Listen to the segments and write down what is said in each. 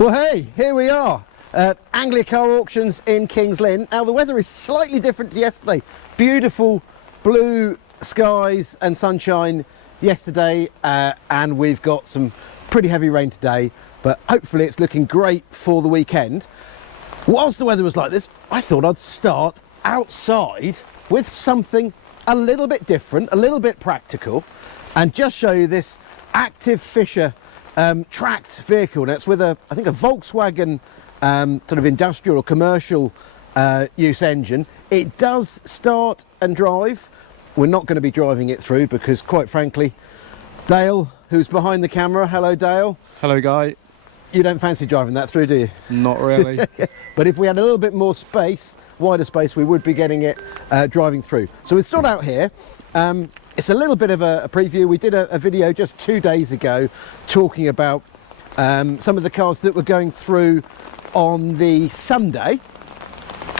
Well, hey, here we are at Anglia Car Auctions in Kings Lynn. Now, the weather is slightly different to yesterday. Beautiful blue skies and sunshine yesterday, and we've got some pretty heavy rain today, but hopefully it's looking great for the weekend. Whilst the weather was like this, I thought I'd start outside with something a little bit different, a little bit practical, and just show you this Active Fisher tracked vehicle. Now it's with I think a Volkswagen sort of industrial or commercial use engine. It does start and drive. We're not going to be driving it through because, quite frankly, Dale, who's behind the camera, hello Dale. Hello Guy. You don't fancy driving that through, do you? Not really. But if we had a little bit more space, wider space, we would be getting it driving through. So we've stood out here. It's a little bit of a preview. We did a video just 2 days ago talking about some of the cars that were going through on the Sunday,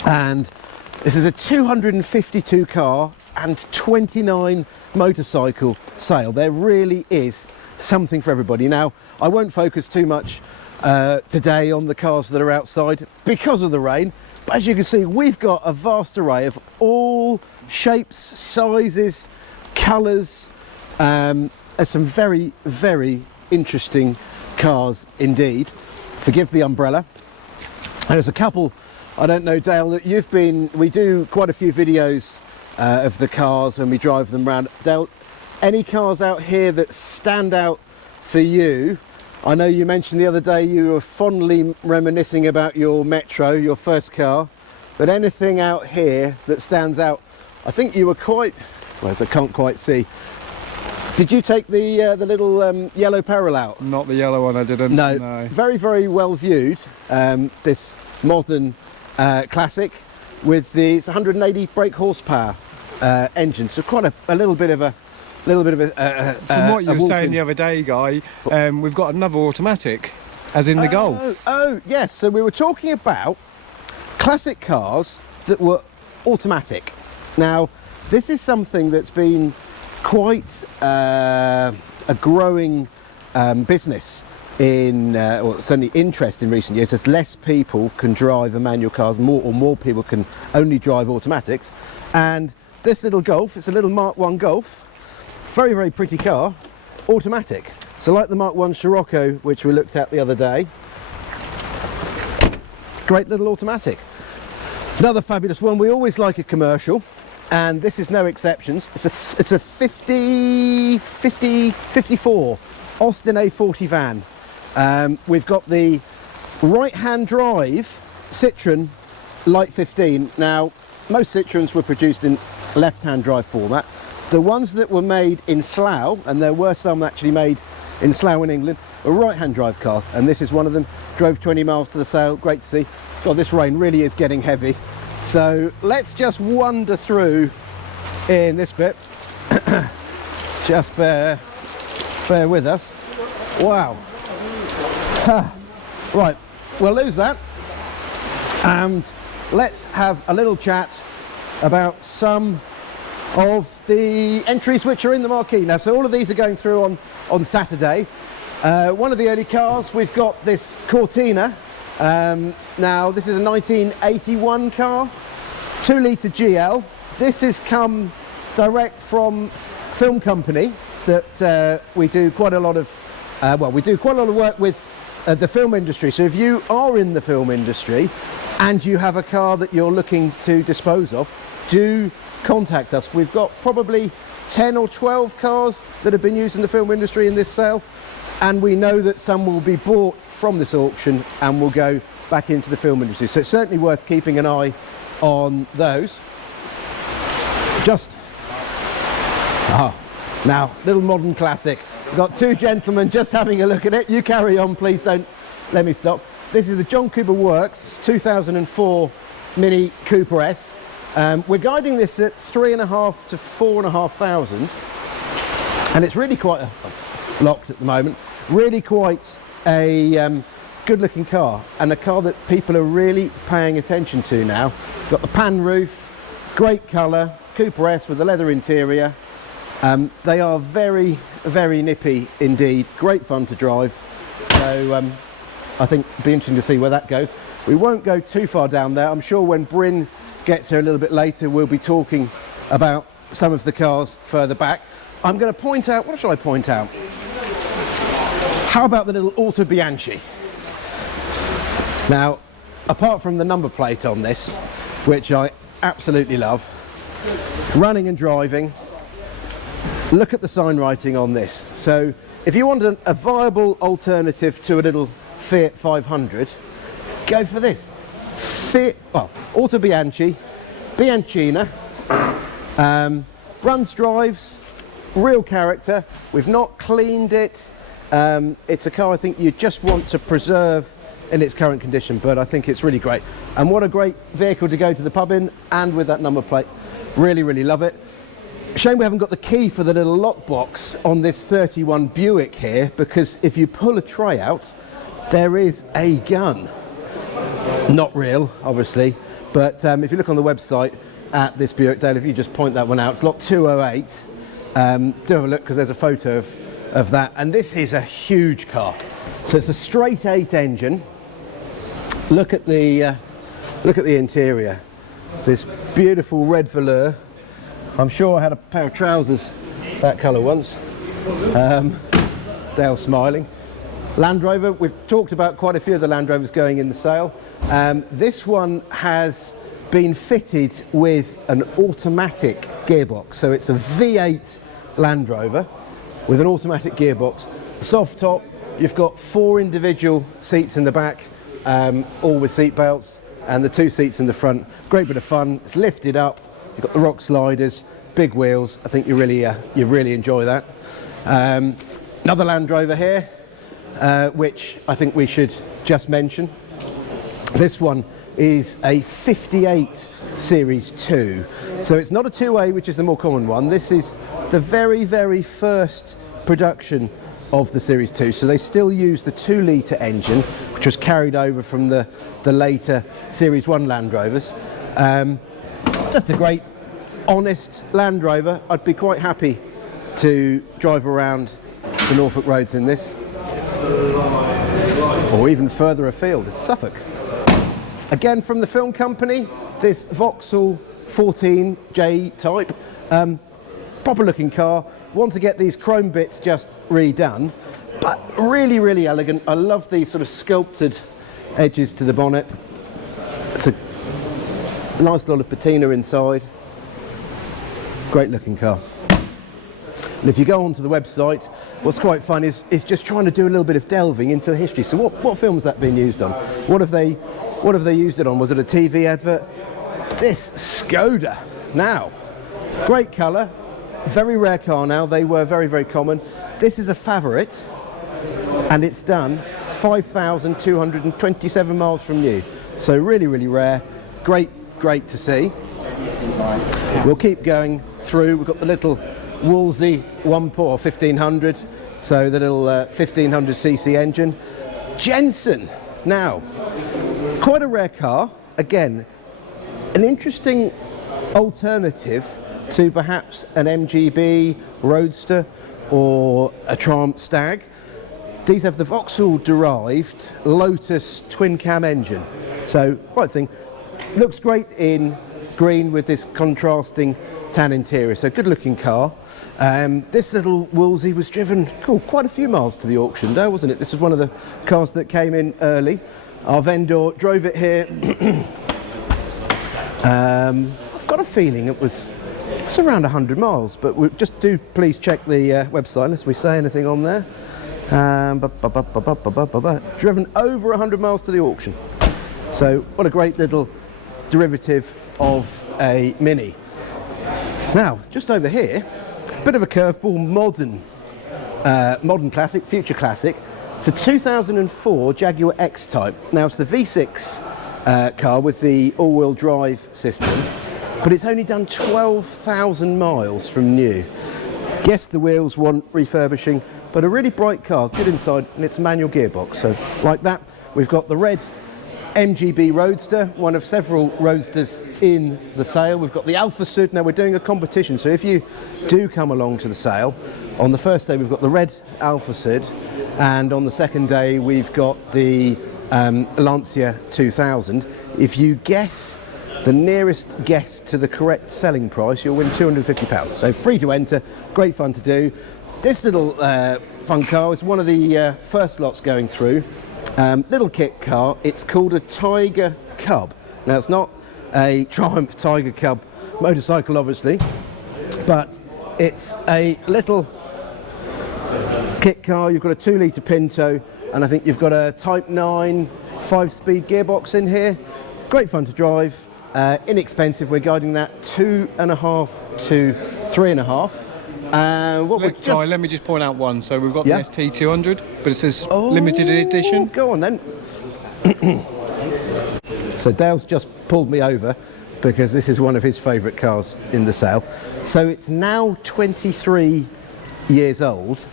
and this is a 252 car and 29 motorcycle sale. There really is something for everybody. Now, I won't focus too much today on the cars that are outside because of the rain, but as you can see, we've got a vast array of all shapes, sizes, colours. There's some very, very interesting cars indeed. Forgive the umbrella. And there's a couple, I don't know Dale, that we do quite a few videos of the cars when we drive them around. Dale, any cars out here that stand out for you? I know you mentioned the other day you were fondly reminiscing about your Metro, your first car, but anything out here that stands out? I think you were quite, well, I can't quite see. Did you take the little yellow Peril out? Not the yellow one, I didn't. No. Very, very well viewed. This modern classic with the 180 brake horsepower engine. So quite a little bit of a From what you were saying the other day, Guy, we've got another automatic, as in the Golf. Oh, yes. So we were talking about classic cars that were automatic. Now, this is something that's been quite a growing business in, or certainly interest in recent years, as less people can drive manual cars, more people can only drive automatics. And this little Golf, it's a little Mark 1 Golf, very, very pretty car, automatic. So like the Mark 1 Scirocco, which we looked at the other day, great little automatic. Another fabulous one. We always like a commercial, and this is no exceptions. It's a 54 Austin A40 van. We've got the right-hand drive Citroen Light 15. Now, most Citroens were produced in left-hand drive format. The ones that were made in Slough, and there were some actually made in Slough in England, were right-hand drive cars, and this is one of them. Drove 20 miles to the sale. Great to see. God, this rain really is getting heavy. So let's just wander through in this bit. Just bear with us. Wow. Right, we'll lose that. And let's have a little chat about some of the entries which are in the marquee. Now, so all of these are going through on Saturday. One of the early cars, we've got this Cortina. Now, this is a 1981 car, 2-litre GL. This has come direct from film company that we do quite a lot of, we do quite a lot of work with the film industry. So if you are in the film industry and you have a car that you're looking to dispose of, do contact us. We've got probably 10 or 12 cars that have been used in the film industry in this sale, and we know that some will be bought from this auction and will go back into the film industry. So it's certainly worth keeping an eye on those. Now, little modern classic. We've got two gentlemen just having a look at it. You carry on, please don't let me stop. This is the John Cooper Works. It's 2004 Mini Cooper S. We're guiding this at 3,500 to 4,500, and it's really quite locked at the moment. Really quite a good looking car, and a car that people are really paying attention to now. Got the pan roof, great colour, Cooper S with a leather interior. They are very, very nippy indeed. Great fun to drive. So I think it'll be interesting to see where that goes. We won't go too far down there. I'm sure when Bryn gets here a little bit later, we'll be talking about some of the cars further back. I'm going to point out, what should I point out? How about the little Auto Bianchi? Now, apart from the number plate on this, which I absolutely love, running and driving, look at the sign writing on this. So if you want a viable alternative to a little Fiat 500, go for this. Auto Bianchi, Bianchina, runs, drives, real character. We've not cleaned it. It's a car I think you just want to preserve in its current condition, but I think it's really great. And what a great vehicle to go to the pub in, and with that number plate. Really, really love it. Shame we haven't got the key for the little lockbox on this 31 Buick here, because if you pull a tray out, there is a gun. Not real, obviously, but if you look on the website at this Buick, Dale, if you just point that one out, it's lot 208. Do have a look, because there's a photo of that, and this is a huge car. So it's a straight 8 engine. Look at the interior. This beautiful red velour. I'm sure I had a pair of trousers that colour once. Dale's smiling. Land Rover, we've talked about quite a few of the Land Rovers going in the sale. This one has been fitted with an automatic gearbox. So it's a V8 Land Rover with an automatic gearbox. Soft top, you've got 4 individual seats in the back, all with seat belts, and the 2 seats in the front. Great bit of fun. It's lifted up. You've got the rock sliders, big wheels. I think you really enjoy that. Another Land Rover here, which I think we should just mention. This one is a 58 Series 2. So it's not a 2A, which is the more common one. This is the very, very first production of the Series 2. So they still use the 2-litre engine, which was carried over from the later Series 1 Land Rovers. Just a great, honest Land Rover. I'd be quite happy to drive around the Norfolk roads in this, or even further afield, Suffolk. Again, from the film company, this Vauxhall 14J type, proper looking car. Want to get these chrome bits just redone, but really, really elegant. I love these sort of sculpted edges to the bonnet. It's a nice lot of patina inside. Great looking car. And if you go onto the website, what's quite fun is just trying to do a little bit of delving into the history. So what film has that been used on? What have they used it on? Was it a TV advert? This Skoda. Now, great colour, very rare car now. They were very, very common. This is a Favourite, and it's done 5,227 miles from new. So really, really rare. Great to see. We'll keep going through. We've got the little Wolsey 1500, so the little 1500cc engine. Jensen. Now, quite a rare car. Again, an interesting alternative to perhaps an MGB Roadster or a Triumph Stag. These have the Vauxhall derived Lotus twin cam engine. So, right thing. Looks great in green with this contrasting tan interior. So good looking car. This little Wolsey was driven quite a few miles to the auction day, wasn't it? This was one of the cars that came in early. Our vendor drove it here. I've got a feeling it was around 100 miles, but we'll just please check the website unless we say anything on there. Driven over 100 miles to the auction. So what a great little derivative of a Mini. Now, just over here, bit of a curveball, modern classic, future classic. It's a 2004 Jaguar X-Type. Now, it's the V6 car with the all-wheel drive system, but it's only done 12,000 miles from new. Yes, the wheels want refurbishing, but a really bright car, good inside, and it's a manual gearbox. So, like that, we've got the red MGB Roadster, one of several Roadsters in the sale. We've got the Alpha Sud. Now we're doing a competition, so if you do come along to the sale, On the first day we've got the red Alfa Sid, and on the second day we've got the Lancia 2000. If you guess the nearest guess to the correct selling price, you'll win £250. So free to enter, great fun to do. This little fun car is one of the first lots going through. Little kit car, it's called a Tiger Cub. Now it's not a Triumph Tiger Cub motorcycle obviously, but it's a little kit car. You've got a 2-litre Pinto, and I think you've got a Type 9 5-speed gearbox in here. Great fun to drive, inexpensive. We're guiding that 2.5 to 3.5. Let me just point out one. So we've got Yeah. the ST200, but it says limited edition. Go on then. So Dale's just pulled me over because this is one of his favourite cars in the sale. So it's now 23 years old.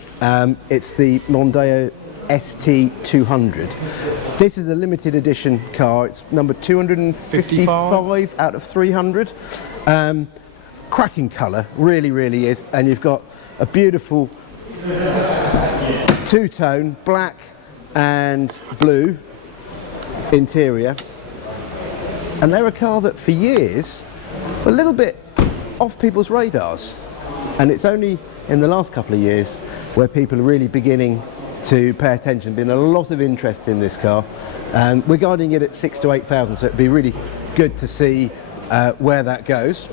It's the Mondeo ST200. This is a limited edition car. It's number 255 out of 300. Cracking colour, really is. And you've got a beautiful two-tone black and blue interior. And they're a car that for years were a little bit off people's radars. And it's only in the last couple of years where people are really beginning to pay attention. Been a lot of interest in this car. We're guiding it at 6,000 to 8,000, so it'd be really good to see where that goes.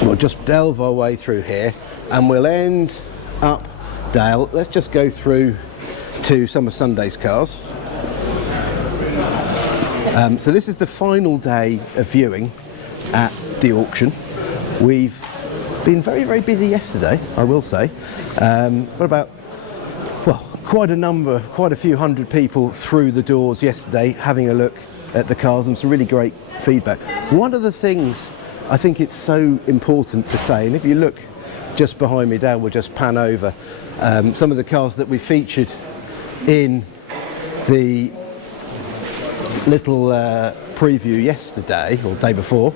We'll just delve our way through here and we'll end up, Dale, let's just go through to some of Sunday's cars. So this is the final day of viewing at the auction. We've been very busy yesterday, I will say. What about, well, quite a few hundred people through the doors yesterday having a look at the cars, and some really great feedback. One of the things I think it's so important to say, and if you look just behind me, Dale will just pan over some of the cars that we featured in the little preview yesterday or day before.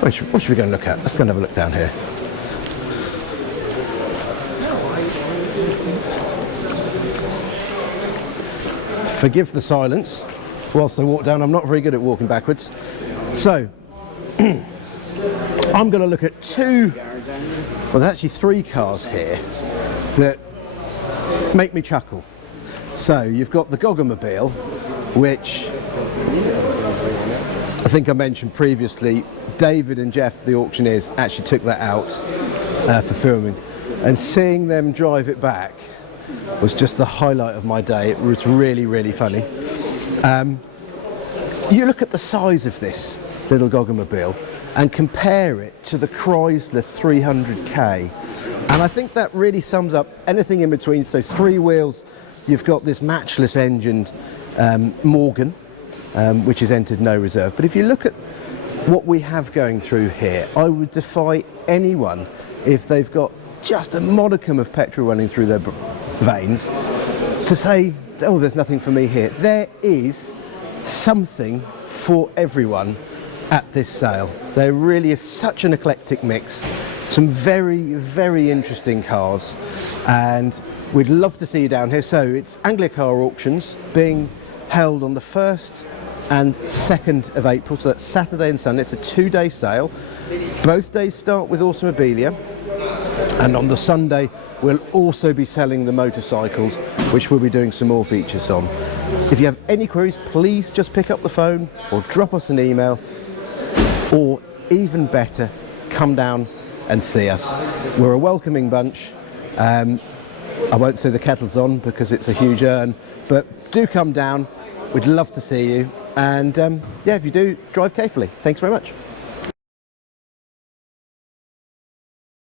What should we go and look at? Let's go and have a look down here. Forgive the silence whilst I walk down. I'm not very good at walking backwards. So I'm going to look at there's actually 3 cars here that make me chuckle. So you've got the Automobilia, which I think I mentioned previously. David and Jeff, the auctioneers, actually took that out for filming, and seeing them drive it back was just the highlight of my day. It was really funny. You look at the size of this little Automobilia and compare it to the Chrysler 300k, and I think that really sums up anything in between. So 3 wheels, you've got this matchless engined Morgan, which is entered no reserve. But if you look at what we have going through here, I would defy anyone, if they've got just a modicum of petrol running through their veins, to say, oh, there's nothing for me here. There is something for everyone at this sale. There really is such an eclectic mix, some very interesting cars, and we'd love to see you down here. So it's Anglia Car Auctions, being held on the 1st and 2nd of April, so that's Saturday and Sunday. It's a 2-day sale. Both days start with Automobilia, and on the Sunday we'll also be selling the motorcycles, which we'll be doing some more features on. If you have any queries, please just pick up the phone or drop us an email, or even better, come down and see us. We're a welcoming bunch. I won't say the kettle's on because it's a huge urn, but do come down. We'd love to see you. And yeah, if you do, drive carefully. Thanks very much.